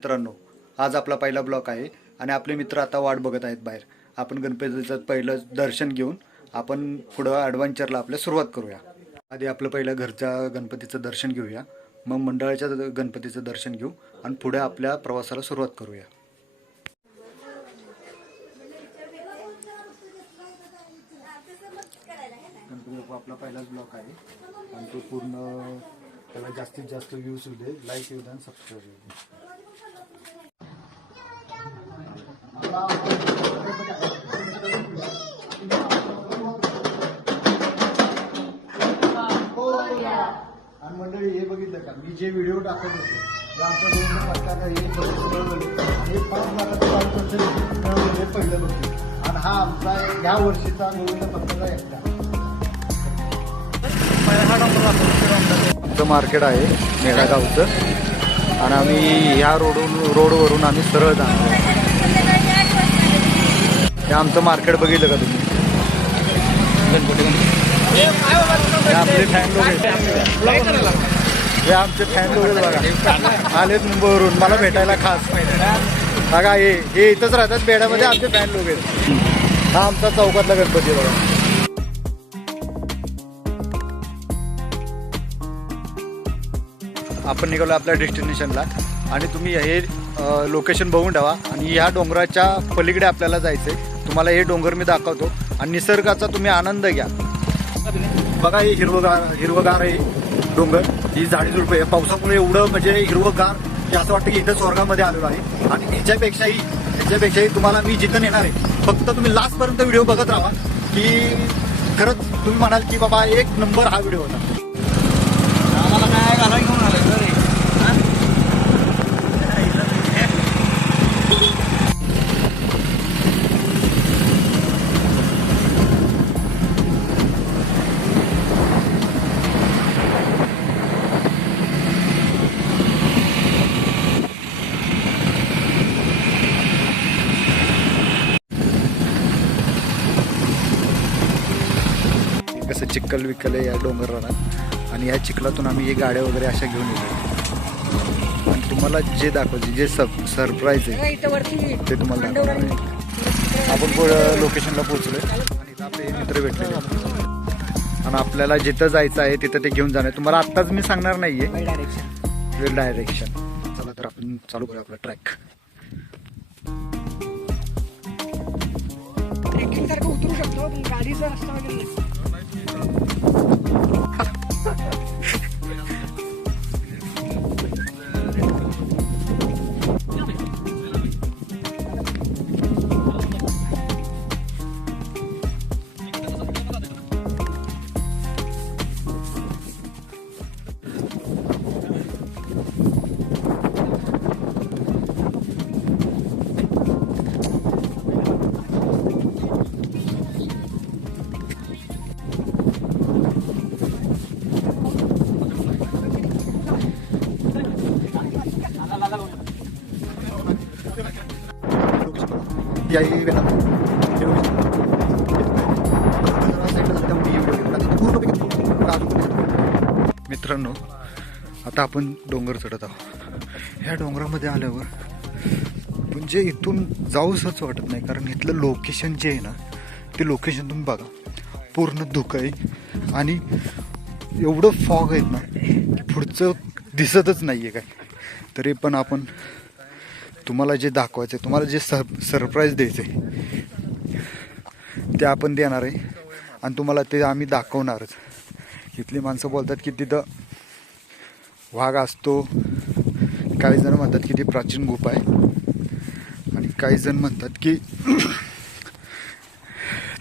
मित्रांनो आज आपला पहिला ब्लॉक आहे आणि आपले मित्र आता वाट बघत आहेत बाहेर. आपण गणपतीचं पहिलं दर्शन घेऊन आपण पुढं ॲडव्हेंचरला आपल्या सुरुवात करूया. आधी आपलं पहिलं घरच्या गणपतीचं दर्शन घेऊया. मग मंडळाच्या द- गणपतीचं दर्शन घेऊ आणि पुढे आपल्या प्रवासाला सुरुवात करूया. गणपती बाप्पा आपला पहिलाच ब्लॉक आहे आणि तो पूर्ण त्याला जास्तीत जास्त व्ह्यूज येऊ दे लाईक येऊ दे आणि सबस्क्राईब येऊ दे. आणि मंडळी हे बघितलं का? मी जे व्हिडिओ टाकत होतो जे आमच्या दोन पत्त्याला हे हे पाच लाखाचं पाच वर्ष मिळवलं हे पहिलं होते आणि हा आमचा ह्या वर्षीचा नवीन पत्त्याचा एकटा. आमचं मार्केट आहे मेळागावचं. आणि आम्ही ह्या रोडून रोडवरून आम्ही सरळ जाणार हे आमचं मार्केट बघितलं का तुम्ही? हे आपले फॅन लोक हे आमचे फॅन लोक बघा. आलेत मुंबईवरून. मला भेटायला खास बघा हे हे इथंच राहतात बेड्यामध्ये आमचे फॅन लोक आहेत. हा आमचा चौकातला गणपती बघा. आपण निघालो आपल्या डेस्टिनेशनला आणि तुम्ही हे लोकेशन बघून ठेवा. आणि ह्या डोंगराच्या पलीकडे आपल्याला जायचं आहे तुम्हाला हे डोंगर मी दाखवतो आणि निसर्गाचा तुम्ही आनंद घ्या. बघा हे हिरवगार हिरवगार आहे डोंगर. ही झाडी झुडपं आहे. पावसामुळे एवढं म्हणजे हिरवगार की असं वाटतं की इथं स्वर्गामध्ये आलेलो आहे. आणि हिच्यापेक्षाही ह्याच्यापेक्षाही तुम्हाला मी जिथं नेणार आहे फक्त तुम्ही लास्टपर्यंत व्हिडिओ बघत राहा की खरंच तुम्ही म्हणाल की बाबा एक नंबर हा व्हिडिओ होता आम्हाला काय घाला घेऊन आलं घरी कसं चिखल विकल आहे या डोंगर रानात आणि या चिखलातून आम्ही हे गाड्या वगैरे अशा घेऊन येतो आणि तुम्हाला जे दाखवायचे जे सब सरप्राईज आहे ते तुम्हाला आहे आपण लोकेशनला पोहोचलोय. आणि आपले मित्र भेटले आणि आपल्याला जिथं जायचं आहे तिथं ते घेऊन जाणार. तुम्हाला आत्ताच मी सांगणार नाहीये. डायरेक्शन डायरेक्शन चला तर आपण चालू करूया आपला ट्रॅक ट्रेकिंग सारखं उतरू शकतो गाडीचा रस्ता वगैरे Ha ha ha! याही वेळा मित्रांनो आता आपण डोंगर चढत आहोत. ह्या डोंगरामध्ये आल्यावर म्हणजे इथून जाऊसच वाटत नाही कारण इथलं लोकेशन जे आहे ना ते लोकेशन तुम्ही बघा. पूर्ण धुकं आहे आणि एवढं फॉग आहेत ना की पुढचं दिसतच नाही आहे काय. तरी पण आपण तुम्हाला जे दाखवायचं आहे तुम्हाला जे सर सरप्राईज द्यायचं आहे ते आपण देणार आहे. आणि तुम्हाला ते आम्ही दाखवणारच. इथली माणसं बोलतात की तिथं वाघ असतो. काही जण म्हणतात की ती प्राचीन गुफा आहे. आणि काही जण म्हणतात की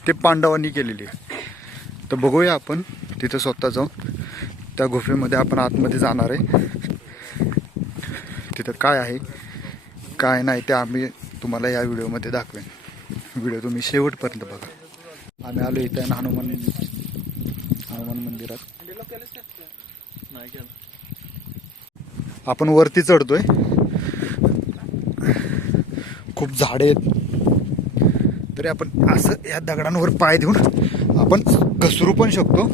ते पांडवांनी केलेली आहे. तर बघूया आपण तिथं स्वतः जाऊन त्या गुफेमध्ये आपण आतमध्ये जाणार आहे. तिथं काय आहे? काय नाही ते आम्ही तुम्हाला या व्हिडिओमध्ये दाखवेन. व्हिडिओ तुम्ही शेवटपर्यंत बघा. आम्ही आलो इथं हनुमान हनुमान मंदिरात. नाही आपण वरती चढतोय. खूप झाडे आहेत. तरी आपण असं या दगडांवर पाय देऊन आपण घसरू पण शकतो.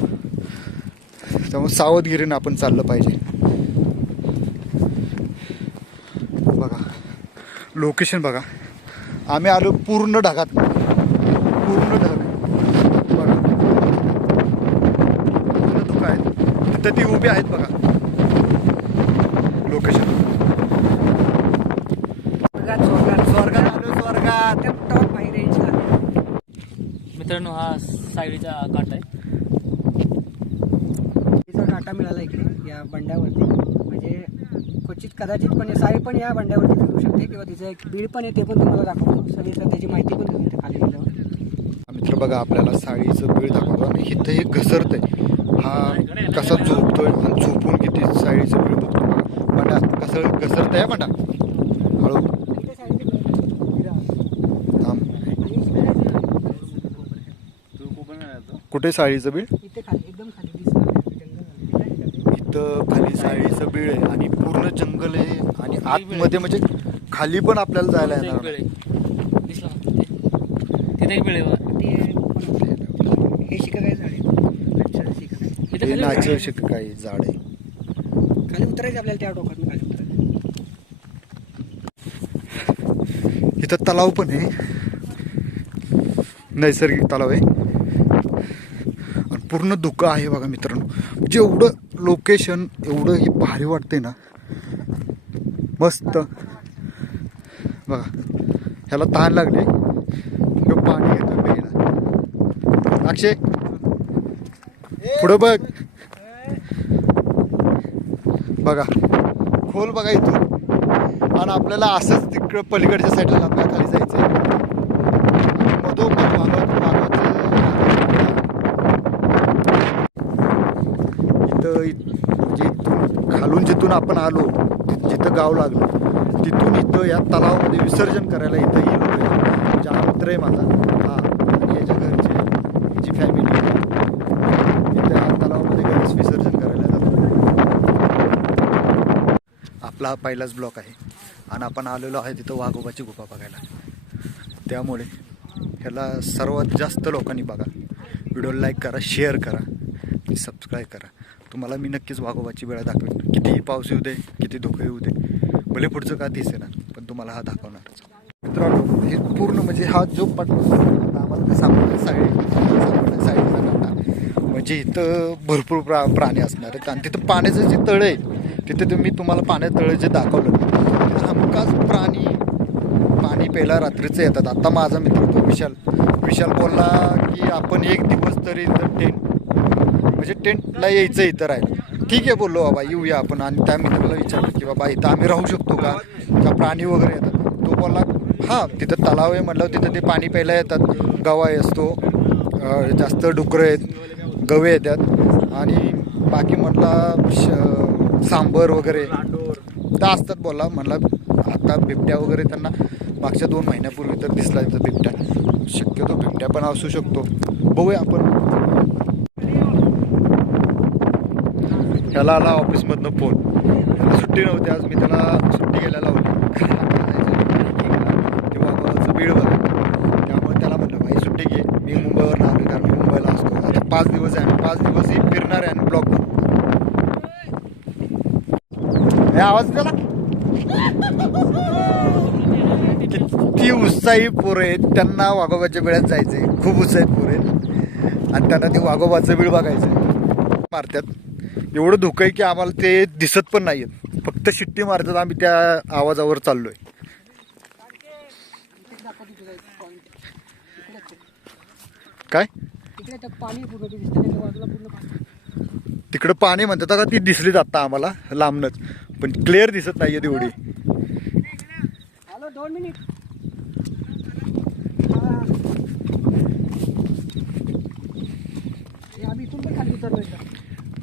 त्यामुळे सावधगिरीनं आपण चाललं पाहिजे बघा लोकेशन बघा. आम्ही आलो पूर्ण ढगात. पूर्ण ढग बघा. पूर्ण धुकं आहेत. तिथं ती उभी आहेत बघा. लोकेशन. स्वर्गात आलो स्वर्गात. मित्रांनो हा सायडीचा काट आहे. तिचा काटा मिळाला इकडे या बंड्यावरती म्हणजे कदाचित पण साई पण या बंड्यावरती फिरू शकते किंवा तिचं एक बीड पण आहे ते पण तुम्हाला दाखवतो. सगळीकडे त्याची माहिती पण घेऊन खाली गेल्यावर. मित्र बघा आपल्याला साडीचं बीळ दाखवतो आणि इथं हे घसरतंय. हा कसा झोपतोय आणि झोपून किती साडीचं बीळ बघतो बघा. म्हणा कसं घसरतंय हळू. तू कोकण राहतो? कुठे साडीचं बीळ इथे खाली एकदम खाली दिसणार इथं खाली साडीचं बीळ आहे. आणि पूर्ण जंगल आहे. आणि आतमध्ये म्हणजे खाली पण आपल्याला जायला येणार वेळ नाही. तिथे? एक वेळ हे शिका काय झाडे नॅचरल शिका काय हे नॅचरल शिक काही झाड आहे. खाली उतरायचं आपल्याला त्या डोक्यात खाली उतरायचं इथं तलाव पण आहे. नैसर्गिक तलाव आहे. आणि पूर्ण धुकं आहे बघा मित्रांनो. म्हणजे एवढं लोकेशन एवढं हे भारी वाटते ना. मस्त. बघा ह्याला तहान लागले. ह्यो पाणी घेतो प्यायला. अक्षय पुढं बघ. बघा खोल बघा इथून. आणि आपल्याला असंच तिकडं पलीकडच्या साईडला लागला खाली जायचं आहे मधोमध वागत वागत तिथं म्हणजे इथून खालून जिथून आपण आलो जिथं गाव लागलं तिथून इथं या तलावामध्ये विसर्जन करायला इथं येईल म्हणजे हा मित्र आहे माझा. हा याच्या घरचे याची फॅमिली इथं या तलावामध्ये गणेश विसर्जन करायला जातो. आपला हा पहिलाच ब्लॉक आहे. आणि आपण आलेलो आहे तिथं वाघोबाची गुफा बघायला. त्यामुळे ह्याला सर्वात जास्त लोकांनी बघा. व्हिडिओला लाईक करा शेअर करा आणि सबस्क्राईब करा. तुम्हाला मी नक्कीच वाघोबाची वेळा दाखवेन. कितीही पाऊस येऊ दे किती धुकं येऊ दे. भले पुढचं का दिसेना पण तुम्हाला हा दाखवणारच. मित्रांनो हे पूर्ण म्हणजे हा जो पट आम्हाला सामान्य साईड सामान्य साईडचा काटा म्हणजे इथं भरपूर प्रा प्राणी असणार आहेत. आणि तिथं पाण्याचं जे तळं आहे तिथे तुम्ही तुम्हाला पाण्यात तळं जे दाखवलं तिथं हमखास प्राणी पाणी प्यायला रात्रीचं येतात. आता माझा मित्र तो विशाल. विशाल बोलला की आपण एक दिवस तरी इथं टेंट म्हणजे टेंटला यायचं इथं राहील. ठीक आहे बोललो बाबा येऊया आपण. आणि त्या मित्राला विचारलं की बाबा इथं आम्ही राहू शकतो का? का प्राणी वगैरे येतात? तो बोलला हां तिथं तलाव आहे. म्हटलं तिथं ते पाणी प्यायला येतात. गवाई असतो जास्त डुकरं आहेत गवे येतात. आणि बाकी म्हटला श सांबर वगैरे. तर असतात बोला म्हटलं आता बिबट्या वगैरे त्यांना मागच्या दोन महिन्यापूर्वी तर दिसला तिथं बिबट्या. शक्यतो बिबट्या पण असू शकतो. बघूया आपण ह्याला आला ऑफिसमधनं फोन. त्याला सुट्टी नव्हती आज मी त्याला सुट्टी घ्यायला लावली. तेव्हा आम्हाला वेळ बघा त्यामुळे त्याला म्हटलं भाई सुट्टी घे. मी मुंबईवर आलो कारण मी मुंबईला असतो. आता पाच दिवस आहे आणि पाच दिवस ही फिरणार आहे आणि ब्लॉक हे आवाज त्याला किती उत्साही पोरं आहेत. त्यांना वाघोबाच्या बिळात जायचंय. खूप उत्साहित पोरं आहेत. आणि त्यांना ते वाघोबाचं बीळ बघायचं मारतात एवढं धुकं आहे की आम्हाला ते दिसत पण नाही आहेत फक्त शिट्टी मारतात आम्ही त्या आवाजावर चाललोय. काय? तिकडे पाणी तिकडं पाणी म्हणतात आता ती दिसली आता आम्हाला लांबनच. पण क्लिअर दिसत नाहीये तेवढी हॅलो दोन मिनिट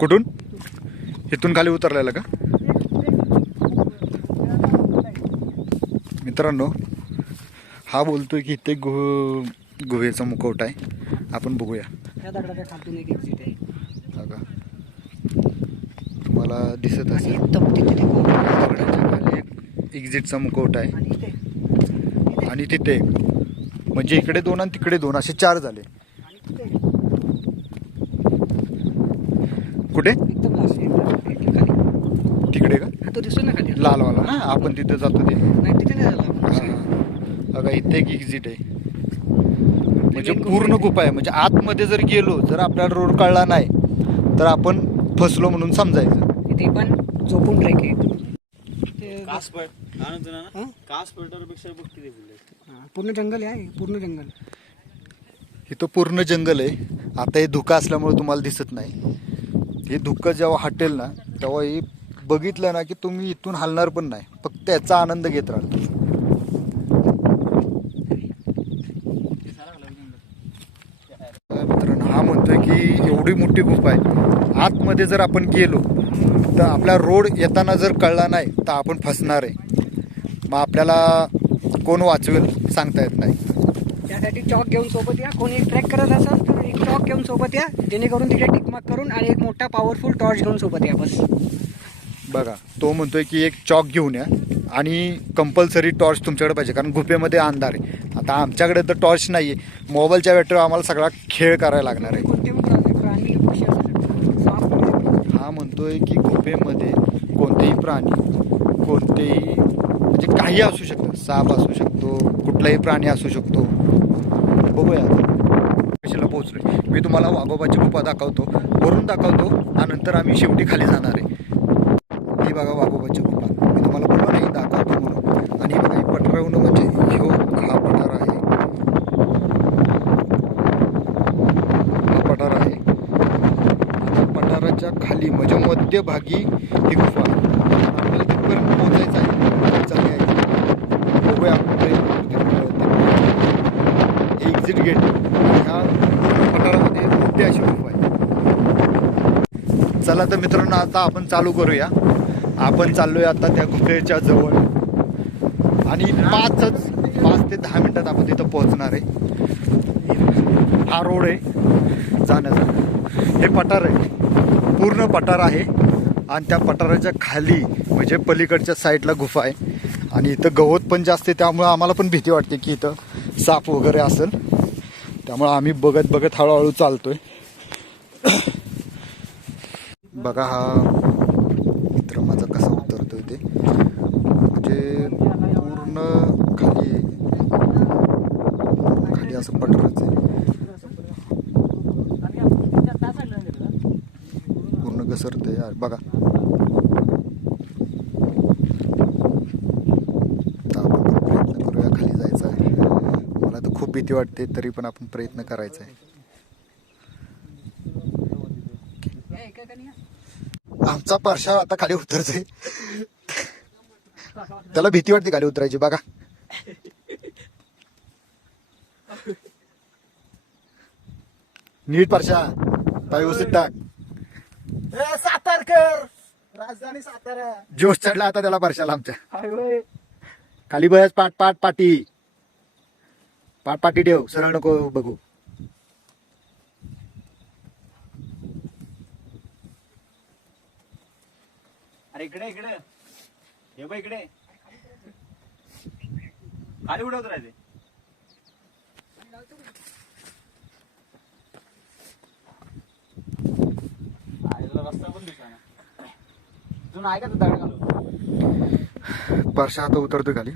कुठून? इथून खाली उतरलेलं का? मित्रांनो हा बोलतोय की इथे गुह गुहेचा मुखवटा आहे. आपण बघूया. बघा तुम्हाला दिसत असेल. एक्झिटचा मुखवटा आहे. आणि तिथे. म्हणजे इकडे दोन आणि तिकडे दोन असे चार झाले. कुठे एकदम last एकदम- एकदम खाली तिकडे का हा, तो दिसतो ना खाली. लालवाला ना? आपण तिथे जातो ते. नाही तिथे नाही झाला आपण. इथे एक एक्झिट आहे. म्हणजे पूर्ण गुफा आहे. म्हणजे आतमध्ये जर गेलो जर आपल्याला रोड कळला नाही तर आपण फसलो म्हणून समजायचं. इथे पण झोपून ट्रेक आहे ते- कासपट आनंद ना? हं? कासपटापेक्षा बघ किती फुले. हा, पूर्ण जंगल आहे पूर्ण जंगल. इथं पूर्ण जंगल आहे. आता हे धुकं असल्यामुळे तुम्हाला दिसत नाही. हे धुकं जेव्हा हटेल ना तेव्हा हे बघितलं ना की तुम्ही इथून हलणार पण नाही. फक्त याचा आनंद घेत राहतो मित्रांनो हा म्हणतोय की एवढी मोठी गुफा आहे. आतमध्ये जर आपण गेलो तर आपला रोड येताना जर कळला नाही तर आपण फसणार आहे. मग आपल्याला कोण वाचवेल सांगता येत नाही. त्यासाठी चॉक घेऊन सोबत या. कोणी ट्रॅक करत असाल तर एक चॉक घेऊन सोबत या. जेणेकरून तिथे टिकमार्क करून आणि एक मोठा पॉवरफुल टॉर्च घेऊन सोबत या बस. बघा तो म्हणतोय की एक चॉक घेऊन या. आणि कंपल्सरी टॉर्च तुमच्याकडे पाहिजे कारण गुफेमध्ये अंधार आहे. आता आमच्याकडे तर टॉर्च नाही आहे मोबाईलच्या बॅटरीवर आम्हाला सगळा खेळ करायला लागणार आहे. हा म्हणतोय की गुफेमध्ये कोणतेही प्राणी कोणतेही म्हणजे काही असू शकतं साप असू शकतो कुठलाही प्राणी असू शकतो. बघूया कशाला पोहोचलोय? मी तुम्हाला वाघोबाची गुफा दाखवतो वरून दाखवतो आणि नंतर आम्ही शेवटी खाली जाणार आहे ही बघा वाघोबाची गुफा मी तुम्हाला बोललो नाही दाखवतो म्हणून आणि ही बघा ही पठारावरून म्हणजे ह्यो हा पठार आहे हा पठार आहे आता पठाराच्या खाली म्हणजे मध्यभागी ही गुफा. आपल्याला तिथपर्यंत पोहोचायचं आहे. चांगली आहे. बघूया आपण एक्झिट गेट ह्या पठारामध्ये मोठी अशी गुफा आहे. चला तर मित्रांनो आता आपण चालू करूया. आपण चाललोय आता त्या गुफेच्या जवळ. आणि पाचच पाच ते दहा मिनिटात आपण तिथं पोहोचणार आहे. हा रोड आहे जाण्याचा. हे पठार आहे. पूर्ण पठार आहे. आणि त्या पठाराच्या खाली म्हणजे पलीकडच्या साईडला गुफा आहे. आणि इथं गवत पण जास्त आहे त्यामुळं आम्हाला पण भीती वाटते की इथं साप वगैरे असेल. त्यामुळं आम्ही बघत बघत हळूहळू चालतोय. बघा हा मित्र माझा कसा उतरतोय ते म्हणजे पूर्ण खाली आहे. खाली असं पठारच आहे पूर्ण यार बघा. आपण प्रयत्न करूया खाली जायचा आहे. मला तर खूप भीती वाटते तरी पण आपण प्रयत्न करायचा आहे आमचा पारशा आता खाली उतरतोय. त्याला भीती वाटते खाली उतरायची बघा. नीट पारशा पाय व्यवस्थित टाक. सातारकर राजधानी सातारा. जोश चढला आता त्याला परशाला आमच्या. हायवे खाली बस पाट पाट पाटी. पाट पाटी ठेव. सरळ नको बघू. अरे इकडे इकडे. हे बघ इकडे. खाली उडवत राहते रस्ता पण दिसला जुना आहे का तो दगड घालून परशा आता उतरतोय खाली.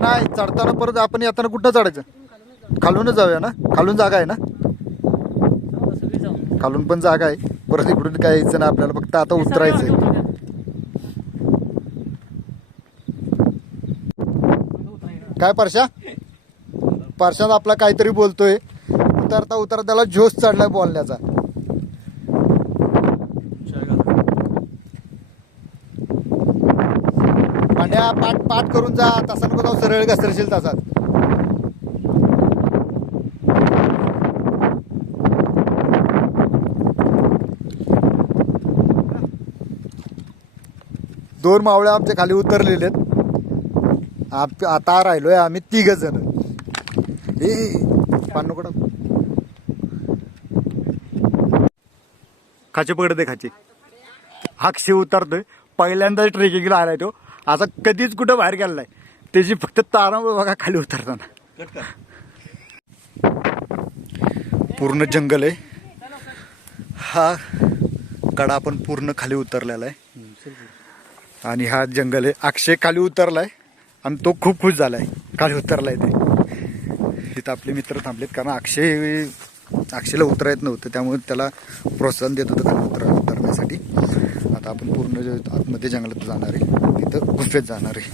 नाही चढताना परत आपण येताना कुठं चढायचं? खालूनच जाऊया ना? खालून जागा आहे ना? खालून पण जागा आहे. परत इकडून काय यायचं ना आपल्याला फक्त आता उतरायचं आहे काय परशा? परशात आपला काहीतरी बोलतोय. उतरता उतरता त्याला जोश चढलाय बोलण्याचा. पांड्या पाठ पाठ करून जा तसा नको जाऊ सरळ घसरशील तसाच. दोन मावळ्या आमच्या खाली उतरलेले आहेत आप- आता राहिलोय आम्ही तिघ जण हे पान नको टाकू. खाचे पकडते खाचे. हा क्षे उतरतोय. पहिल्यांदा ट्रेकिंगला आलाय तो. आता कधीच कुठं बाहेर गेला नाही. त्याची फक्त तारा बघा खाली उतरताना. पूर्ण जंगल आहे. हा कडा आपण पूर्ण खाली उतरलेला आहे. आणि हा जंगल आहे. अक्षय खाली उतरलाय. आणि तो खूप खुश झालाय. खाली उतरलाय ते. तिथं आपले मित्र थांबलेत कारण अक्षय अक्षयला उतरा येत नव्हतं. त्यामुळे त्याला प्रोत्साहन देत होतं खाली उतरा उतरण्यासाठी. आता आपण पूर्ण आतमध्ये जंगलात जाणार आहे तिथं गुफेत जाणार आहे.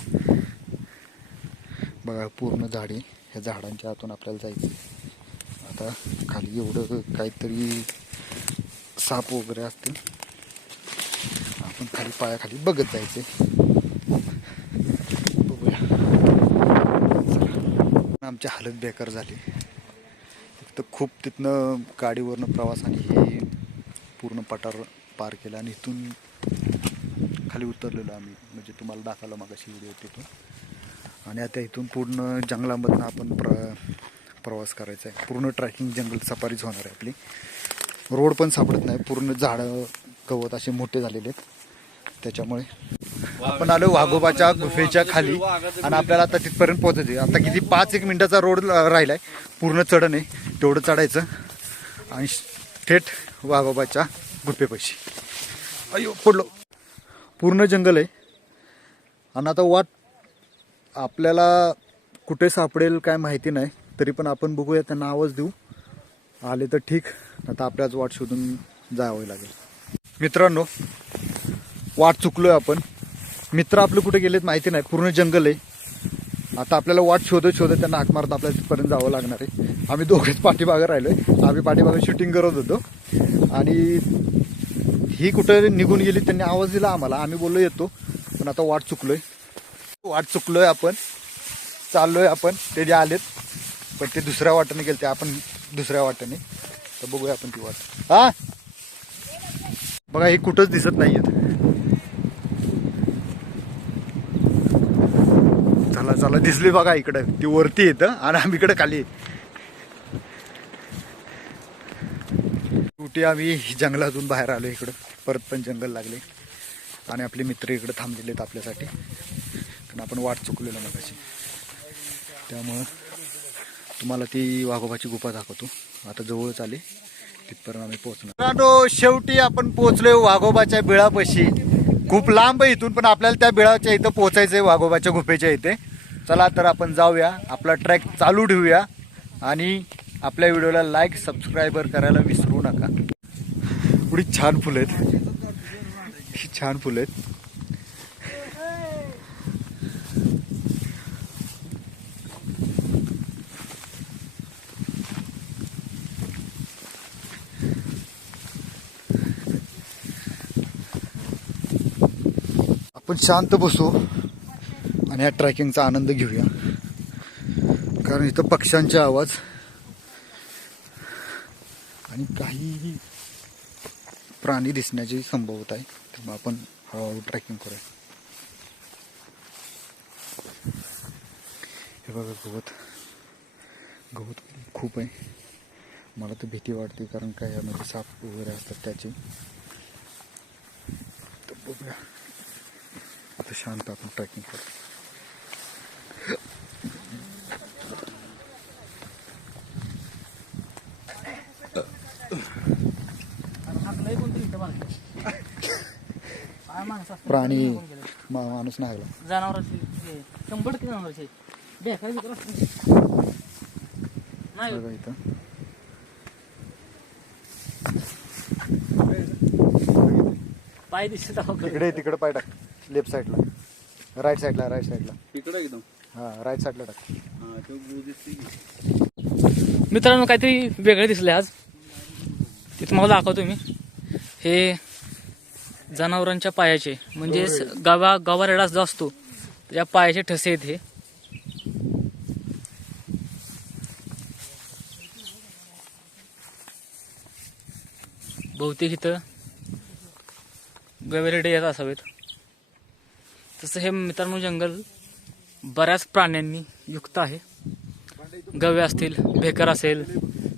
बघा पूर्ण झाडी ह्या झाडांच्या आतून आपल्याला जायचं आता खाली एवढं काहीतरी साप वगैरे असतील. आपण खाली पायाखाली बघत जायचे बघूया चला. आमची हालत बेकार झाली. तर खूप तिथनं गाडीवरनं आणि हे पूर्ण पठार पार केलं आणि इथून खाली उतरलेलो आम्ही. म्हणजे तुम्हाला दाखवला मागाशी व्हिडिओ तिथून. आणि आता इथून पूर्ण जंगलामधनं आपण प्र प्रवास करायचा आहे. पूर्ण ट्रॅकिंग जंगल सफारीच होणार आहे आपली. रोड पण सापडत नाही. पूर्ण झाडं गवत असे मोठे झालेले आहेत. त्याच्यामुळे आपण आलो वाघोबाच्या गुफेच्या खाली आणि आपल्याला आता तिथपर्यंत पोहोचायचे आता किती पाच एक मिनिटाचा रोड राहिलाय. पूर्ण चढण आहे. तेवढं चढायचं. आणि थेट वाघोबाच्या गुफेपाशी. अयो पडलो. पूर्ण जंगल आहे. आणि आता वाट आपल्याला कुठे सापडेल काय माहिती नाही. तरी पण आपण बघूया त्यांना आवाज देऊ. आले तर ठीक. आता आपल्याच वाट शोधून जावं लागेल. मित्रांनो वाट चुकलोय आपण. मित्र आपलं कुठे गेलेत माहिती नाही. पूर्ण जंगल आहे. आता आपल्याला वाट शोधत शोधत त्यांना हाक मारत आपल्याला तिथपर्यंत जावं लागणार आहे. आम्ही दोघेच पाठीमागं आहे आम्ही पाठीमागं शूटिंग करत होतो. आणि ही कुठं निघून गेली त्यांनी आवाज दिला आम्हाला. आम्ही बोललो येतो. पण आता वाट चुकलोय. वाट चुकलोय आपण. चाललोय आपण. ते जे आलेत पण ते दुसऱ्या वाटेने गेले ते आपण दुसऱ्या वाटेने. तर बघूया आपण ती वाट. हा? बघा हे कुठंच दिसत नाही आहेत चला दिसली बघा इकडं. ती वरती येतं आणि आम्ही इकडं खाली. शेवटी आम्ही जंगलातून बाहेर आलो इकडं. परत पण जंगल लागले. आणि आपले मित्र इकडे थांबलेले आहेत आपल्यासाठी. कारण आपण वाट चुकलेलो मगाशी. त्यामुळं तुम्हाला ती वाघोबाची गुफा दाखवतो. आता जवळच आले. तिथपर्यंत आम्ही पोहोचलो शेवटी आपण पोहोचलोय वाघोबाच्या बिळापाशी. खूप लांब आहे इथून पण आपल्याला त्या बिळाच्या इथं पोहोचायचंय वाघोबाच्या गुफेच्या इथे. चला तर आपण जाऊया आपला ट्रॅक चालू ठेवूया आणि आपल्या व्हिडिओला लाईक सबस्क्रायबर करायला विसरू नका. एवढी छान फुलं आहेत. ही छान फुलं आहेत. आपण शांत बसू. आणि या ट्रॅकिंगचा आनंद घेऊया. कारण इथं पक्ष्यांचे आवाज आणि काही प्राणी दिसण्याची संभवत आहे त्यामुळे आपण हळूहळू ट्रॅकिंग करूया. हे बघा गवत. गवत खूप आहे. मला तर भीती वाटते कारण काय यामध्ये साप वगैरे असतात त्याचे. तर बघूया. आता शांत आपण ट्रॅकिंग करू प्राणी मा- माणूस नाही आला जनावरांची हे, शंभर टक्के जनावरांची असते? नाही. बघा इथं. पाय दिसत आहो? तिकडे तिकडे पाय टाक. लेफ्ट साईडला राईट साईडला राईट साईडला तिकडं एकदम. हा राईट साईडला टाक. हा तो गुरु दिसते की. मित्रांनो काहीतरी वेगळे दिसले आज. ते तुम्हाला दाखवतो मी हे जनावरांच्या पायाचे म्हणजे गावा गवारेडा जो असतो त्या पायाचे ठसे आहेत हे. बहुतेक इथं गवेरेडे येत असावेत. तसं हे मित्रांनो जंगल बऱ्याच प्राण्यांनी युक्त आहे. गवे असतील भेकर असेल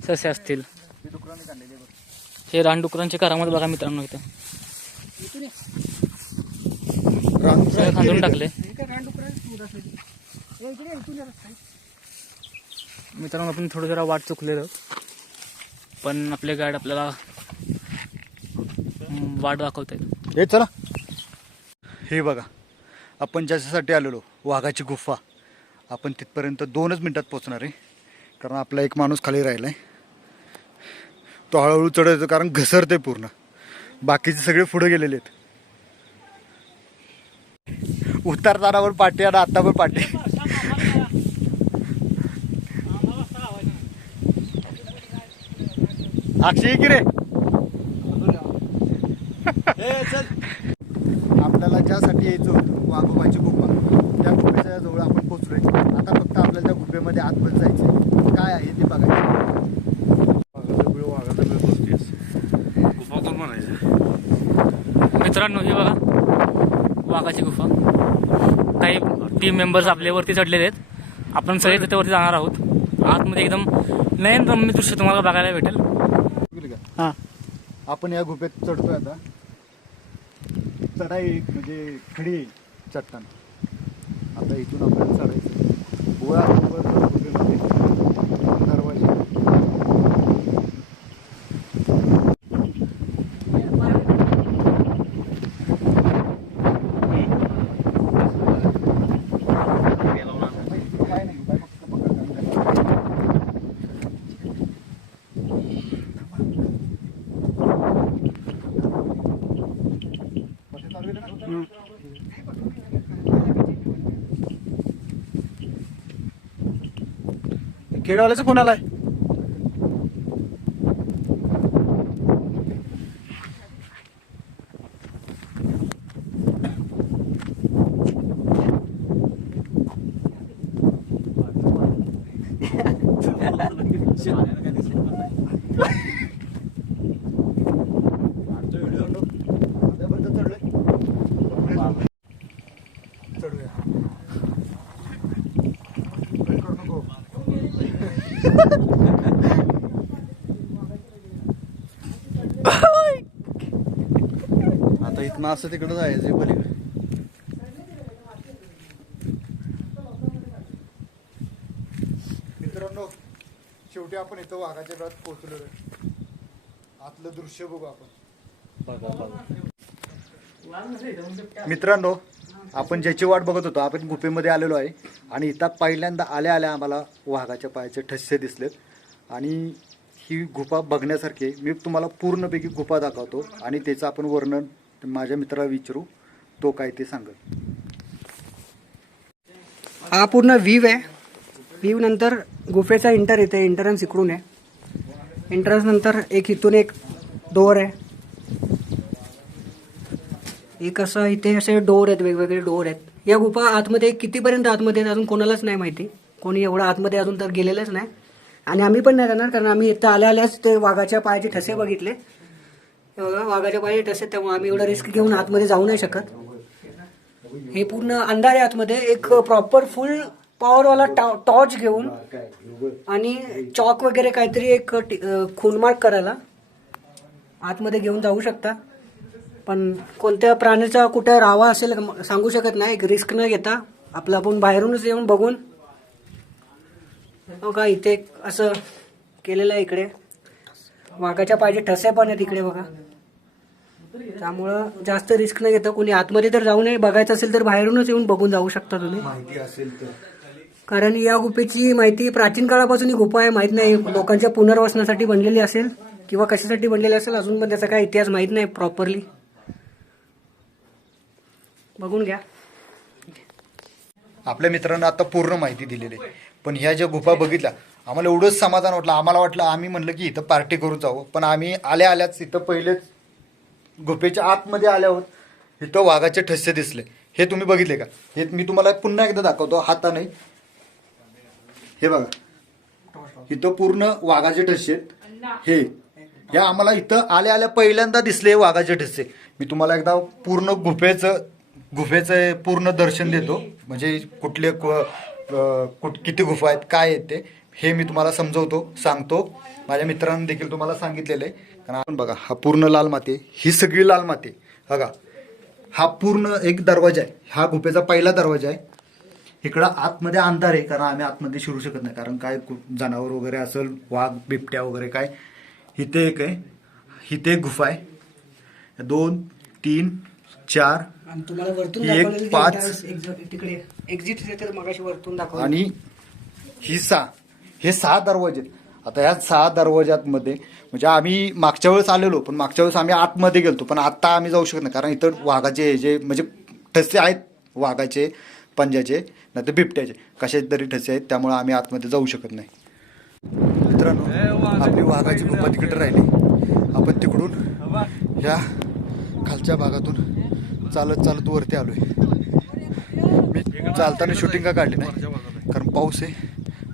ससे असतील. हे रानडुकरांचे करामध्ये बघा मित्रांनो इथं. खांदून टाकले. मित्रांनो आपण थोडं जरा वाट चुकलेलं. पण आपले गाईड आपल्याला वाट दाखवता येईल हे चला. हे बघा आपण ज्याच्यासाठी आलेलो वाघाची गुफा. आपण तिथपर्यंत दोनच मिनिटात पोचणार आहे. कारण आपला एक माणूस खाली राहिला आहे तो हळूहळू चढवतो कारण घसरते पूर्ण. बाकीचे सगळे पुढे गेलेले आहेत. उतारतानावर पाठी आणि आत्तावर पाठी. अक्षय की रे? आपल्याला ज्यासाठी यायचं होतं वाघोबाची गुफा. त्या गुफेच्या जवळ आपण पोचलोय आता फक्त आपल्याला त्या गुफेमध्ये आतमध्ये जायचं काय आहे ते बघायचं गुफा कोण म्हणायचं मित्रांनो हे बघा. वाघाची गुफा. काही टीम मेंबर्स आपल्यावरती चढलेले आहेत. आपण सगळे त्याच्यावरती जाणार आहोत. आतमध्ये एकदम नयनरम्य दृश्य तुम्हाला बघायला भेटेल? हां. आपण या गुफेत चढतोय आता. चढाई म्हणजे खडी चट्टान. आता इथून आपल्याला चढायचं गोळा खेडवाल्याचं कोणाला आहे असं तिकडं जायचं पलीकडे. मित्रांनो शेवटी आपण इथं वाघाच्या घरात पोहोचलो आतलं दृश्य बघू आपण. मित्रांनो आपण ज्याची वाट बघत होतो आपण गुफेमध्ये आलेलो आहे आणि इथं पहिल्यांदा आल्या आल्या आम्हाला वाघाच्या पायाचे ठस्से दिसलेत. आणि ही गुफा बघण्यासारखी. मी तुम्हाला पूर्णपैकी गुफा दाखवतो आणि त्याचं आपण वर्णन माझ्या मित्राला विचारू तो काय ते सांगत हा पूर्ण व्हीव आहे. व्ह्यू नंतर गुफेचा इंटर येते एंट्रन्स इकडून आहे. एंट्रन्स नंतर एक इथून एक डोअर आहे. एक असं इथे असे डोअर आहेत वेगवेगळे डोअर आहेत. या गुफा आतमध्ये कितीपर्यंत आतमध्ये आहेत अजून कोणालाच नाही माहिती. कोणी एवढं आतमध्ये अजून तर गेलेलंच नाही. आणि आम्ही पण नाही जाणार कारण आम्ही इथं आल्या आल्याच ते वाघाच्या पायाचे ठसे बघितले. हे वाघाच्या पाहिजे ठसे त्यामुळे आम्ही एवढं रिस्क घेऊन आतमध्ये जाऊ नाही शकत. हे पूर्ण अंधारे आतमध्ये एक प्रॉपर फुल पॉवरवाला टॉर्च घेऊन आणि चॉक वगैरे काहीतरी एक खूनमार्क करायला आतमध्ये घेऊन जाऊ शकता. पण कोणत्या प्राण्याचा कुठं राहावा असेल सांगू शकत नाही. एक रिस्क न घेता आपलं आपण बाहेरूनच येऊन बघून हो का इथे असं केलेलं आहे इकडे. वाघाच्या पाहिजे ठसे पण आहेत इकडे बघा. त्यामुळं जास्त रिस्क न घेता कोणी. आतमध्ये तर जाऊ नये बघायचं असेल तर बाहेरूनच येऊन बघून जाऊ शकता तुम्ही. माहिती असेल तर. कारण या गुफेची माहिती प्राचीन काळापासून ही गुफा आहे माहीत नाही. लोकांच्या पुनर्वसनासाठी बनलेली असेल किंवा कशासाठी बनलेली असेल अजून पण त्याचा काय इतिहास माहीत नाही प्रॉपरली बघून घ्या. आपल्या मित्रांना आता पूर्ण माहिती दिलेली आहे. पण ह्या ज्या गुफा बघितल्या आम्हाला एवढंच समाधान वाटलं. आम्हाला वाटलं आम्ही म्हणलं की इथं पार्टी करून जावं. पण आम्ही आल्या आल्याच इथं पहिलेच गुफेच्या आतमध्ये आल्यावर इथं वाघाचे ठसे दिसले. हे तुम्ही बघितले का? हे मी तुम्हाला पुन्हा एकदा दाखवतो हाताने हे बघा. इथं पूर्ण वाघाचे ठसे आहेत. हे या आम्हाला इथं आल्या आल्या पहिल्यांदा दिसले वाघाचे ठसे. मी तुम्हाला एकदा पूर्ण गुफेचं गुफेचं पूर्ण दर्शन देतो. म्हणजे कुठले क- कुठ किती गुफा आहेत काय आहेत ते हे मी तुम्हाला समजवतो सांगतो. माझ्या मित्रांनी देखील तुम्हाला सांगितलेलं आहे. कारण आपण बघा हा पूर्ण लाल माती. ही सगळी लाल माती. बघा हा पूर्ण एक दरवाजा आहे हा गुफेचा पहिला दरवाजा आहे इकडं आतमध्ये अंधार आहे कारण आम्ही आतमध्ये शिरू शकत नाही कारण काय जनावर वगैरे असेल वाघ बिबट्या वगैरे काय इथे एक आहे इथे एक गुफा आहे दोन तीन चार एक, पाच. एक्झिट वरतून आणि ही सहा हे सहा दरवाजे आहेत. आता ह्या सहा दरवाज्यातमध्ये म्हणजे आम्ही मागच्या वेळेस आलेलो पण मागच्या वेळेस आम्ही आतमध्ये गेलतो पण आत्ता आम्ही जाऊ शकत नाही कारण इथं वाघाचे जे म्हणजे ठसे आहेत वाघाचे पंजाचे नाही तर बिबट्याचे कशाचे तरी ठसे आहेत त्यामुळे आम्ही आतमध्ये जाऊ शकत नाही. मित्रांनो आपली वाघाची गुफा तिकडे राहिली. आपण तिकडून ह्या खालच्या भागातून चालत चालत वरती आलोय. मी चालताना शूटिंग का काढली नाही? कारण पाऊस आहे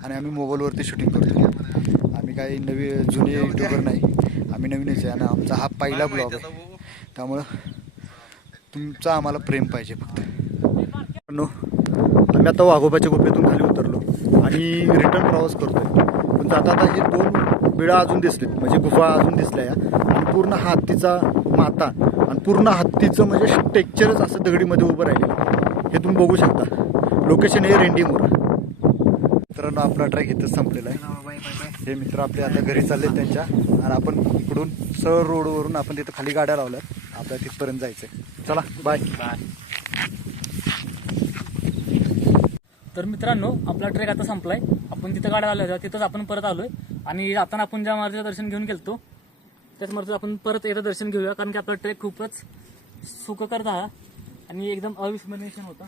आणि आम्ही मोबाईलवरती शूटिंग करतो आम्ही काही नवी जुने युट्यूबर नाही. आम्ही नवीनच आहे आणि आमचा हा पहिला ब्लॉग आहे त्यामुळं तुमचं आम्हाला प्रेम पाहिजे फक्त. नो आम्ही आता वाघोबाच्या गुफेतून खाली उतरलो आणि रिटर्न प्रवास करतोय. पण जाता आता हे दोन बिळा अजून दिसलेत. म्हणजे गुफा अजून दिसल्या या. आणि पूर्ण हत्तीचा माता आणि पूर्ण हत्तीचं म्हणजे स्ट्रक्चरच असं दगडीमध्ये उभं राहिलेलं हे तुम्ही बघू शकता. लोकेशन हे रेंडीमोर मित्रांनो आपला ट्रॅक इथं संपलेला आहे. हे मित्र आपले आता घरी चालले त्यांच्या. आणि आपण इकडून सरळ रोडवरून आपण तिथं खाली गाड्या लावल्या आपल्या तिथपर्यंत जायचंय. चला बाय बाय तर मित्रांनो आपला ट्रेक आता संपलाय. आपण तिथं गाड्या लावल्या होत्या. तिथंच आपण परत आलोय. आणि आता आपण ज्या मार्गाचं दर्शन घेऊन गेलतो त्याच मार्गाचं आपण परत एकदा दर्शन घेऊया. कारण की आपला ट्रेक खूपच सुखकर झाला. आणि एकदम अविस्मरणीय होता.